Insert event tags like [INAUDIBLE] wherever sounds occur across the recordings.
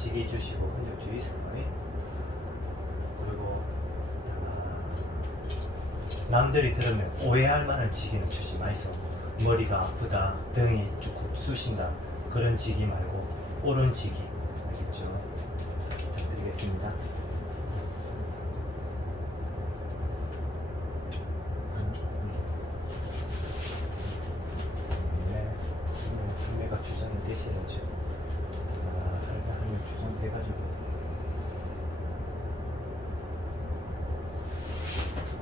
지기 주시고 흔적 주이세요. 그리고 아, 남들이 들으면 오해할 만한 지기는 주지 마이소. 머리가 아프다, 등이 쭉 쑤신다 그런 지기 말고 옳은 지기 알겠죠? 부탁드리겠습니다. 네, 판매가 주장이 되시죠. 아, 할까 하면 주장돼가지고.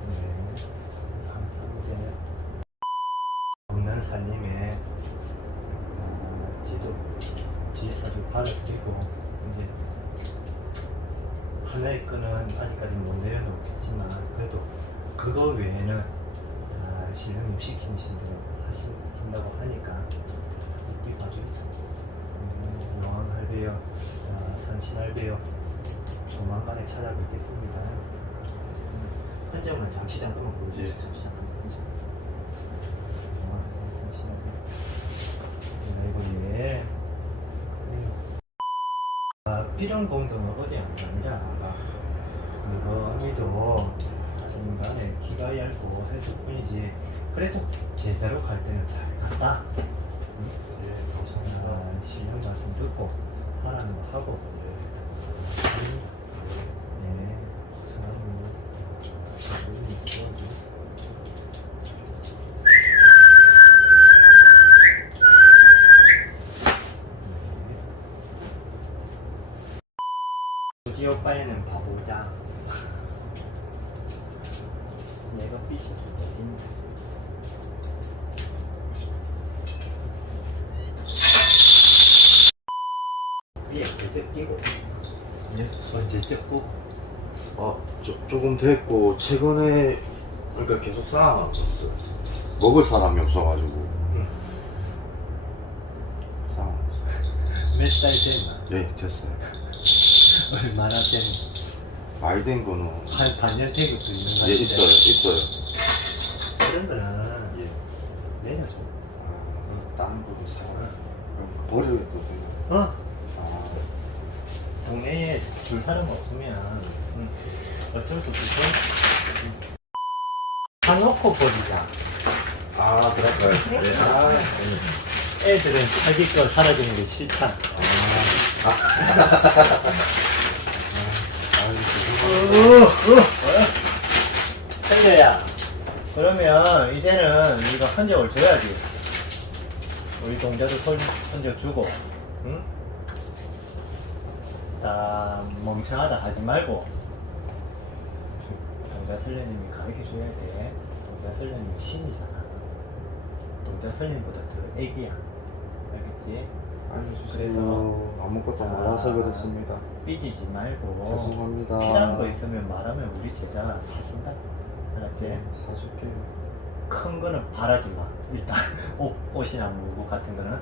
네, 감사합니다. 없는 살림에 어, 지도 지사주 받아드리고 이제 하나의 건은 아직까지 못 내려놓겠지만 그래도 그거 외에는 다 신령님 시키신 대로 하신다고 하니까 이쁘게 봐주겠어. 음, 왕할배요, 아, 산신할배요, 조만간에 찾아뵙겠습니다. 음, 현장만 잠시 잠깐만 보여주세요. 잠시 잠깐만. 현장. 아, 산신할배. 아이고 예. 아, 필요한 공동은 어디 안 갑니다. 그거 의미도 중간에 키가 얇고 해서 뿐이지 그래도 제대로 갈 때는 잘 갔다. 응? 예, 감사합니다. 아, 신령 말씀 듣고 하라는 거 하고 음, 네, 참, 우리 있어야지. 우지 오빠에는 바보야. 내가 삐지 진짜. 위에 그저 끼고 예? 언제 쪘고 아, 조, 조금 됐고 최근에 그러니까 계속 쌓아놨었어. 먹을 사람이 없어가지고 쌓아놨어. 몇살 됐나? 예, 됐어요. [LAUGHS] 얼마나 됐나? 말된 거는 한 반년 태급도 있는 것예 같은데 있어요, 있어요. 그런 거는 예. 내려줘 아, 다른 거를 사 버려야거든요. 어? 아, 동네에 줄 사람 없으면 응. 어쩔 수 없어 사놓고 버리자 아 그럴까요? 예. 아, 예. 애들은 자기 거 사라지는 게 싫다 생겨야 그러면 이제는 우리가 흔적을 줘야지 우리 동자도 손, 흔적 주고 응? 다 멍청하다 하지 말고 동자 설녀님이 가르쳐 줘야 돼 동자 설녀님이 신이잖아 동자 설녀님보다 더 애기야 알겠지? 알려주세요. 그래서- 아무것도 몰라서 아. 그렇습니다. 삐지지 말고 죄송합니다. 필요한 거 있으면 말하면 우리 제자 사준다 알았지? 네, 사줄게요. 큰 거는 바라지 마. 일단 [LAUGHS] 옷, 옷이나 물고 같은 거는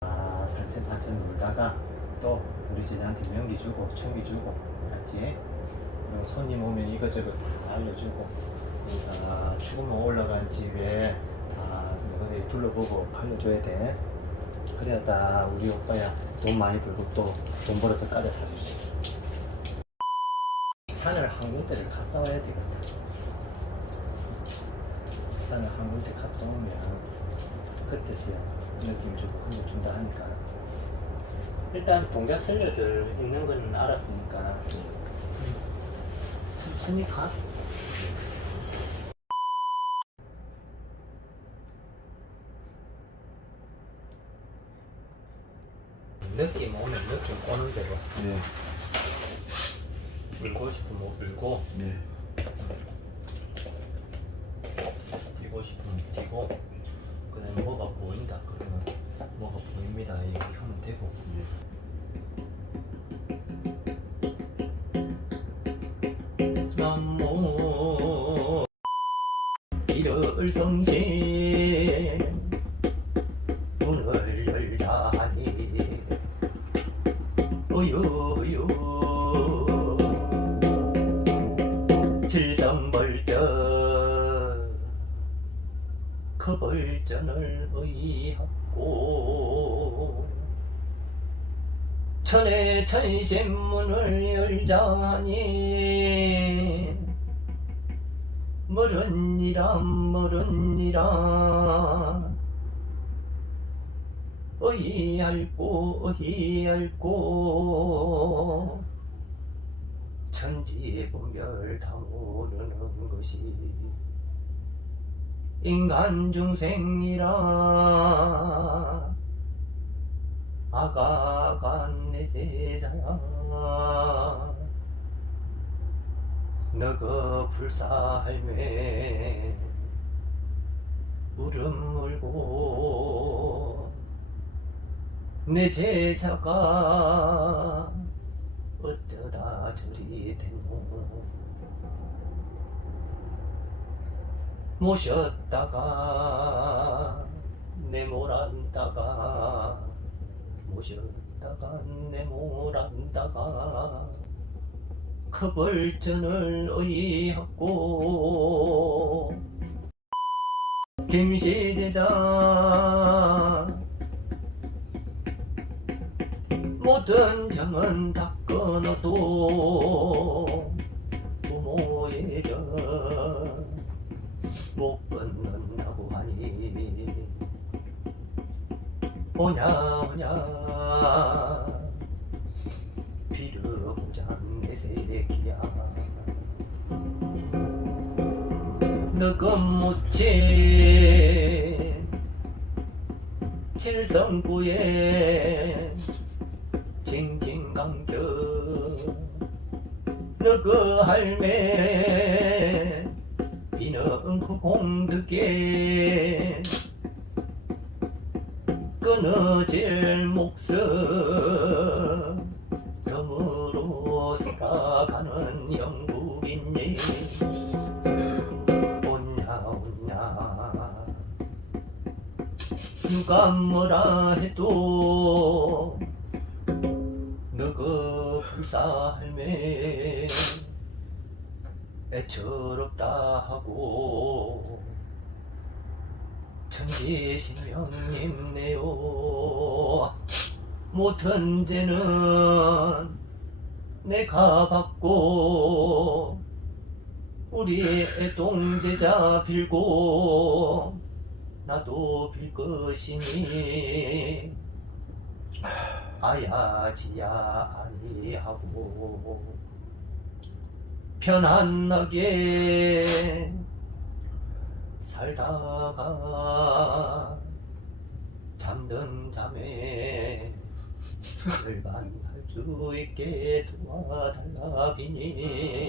아 산천 산천 놀다가 또 우리 제자한테 명기 주고 총기 주고? 그리고 손님 오면 이것저것 다 알려주고 우리가 죽으면 올라간 집에 다 어디 둘러보고 알려줘야 돼. 그래야 다 우리 오빠야 돈 많이 벌고 또 돈 벌어서 까져 사주지. 산을 한 군데를 갔다 와야 되겠다. 산을 한 군데 갔다 오면 그때서야 느낌 주고 그거 준다 하니까 일단 동자 셀러들 있는 건 알았으니까. 음, 천천히 가? 느낌 오면 느낌 오는 대로. 예, 울고 싶으면 울고. 예. 뛰고 싶으면 뛰고 그다음에 뭐가 보인다 그러면 뭐가 보입니다. 얘기하면 되고. 남모 일을성신 문을 열자니 우유 그 벌전을 의하고 천에 천신문을 열자니 멀은이라 멀은이라 어이할꼬 어이할꼬 천지분별 다 모르는 것이 인간 중생이라. 아가가 내 제자야. 너그 불사할매 울음 울고 내 제자가 어쩌다 저리 됐노 모셨다가 내몰았다가 모셨다가 내몰았다가 커벌전을 의하고 김시제자 모든 점은 다 끊어도 부모의 저 못 끊는다고 하니. 오냐 오냐. 빌어보자 내 새끼야. 너그 못지 칠성구에 징징강겨. 너그 할매 비는 그 공덕에 끊어질 목숨. 덤으로 살아가는 영국인이 오냐 오냐 누가 뭐라 해도 너그 불사할매 애처롭다 하고 천지신명님네요. 못한 죄는 내가 받고 우리 애동제자 빌고 나도 빌 것이니 아야지야 아니하고 편안하게 살다가 잠든 잠에 열반할 수 있게 도와달라 비니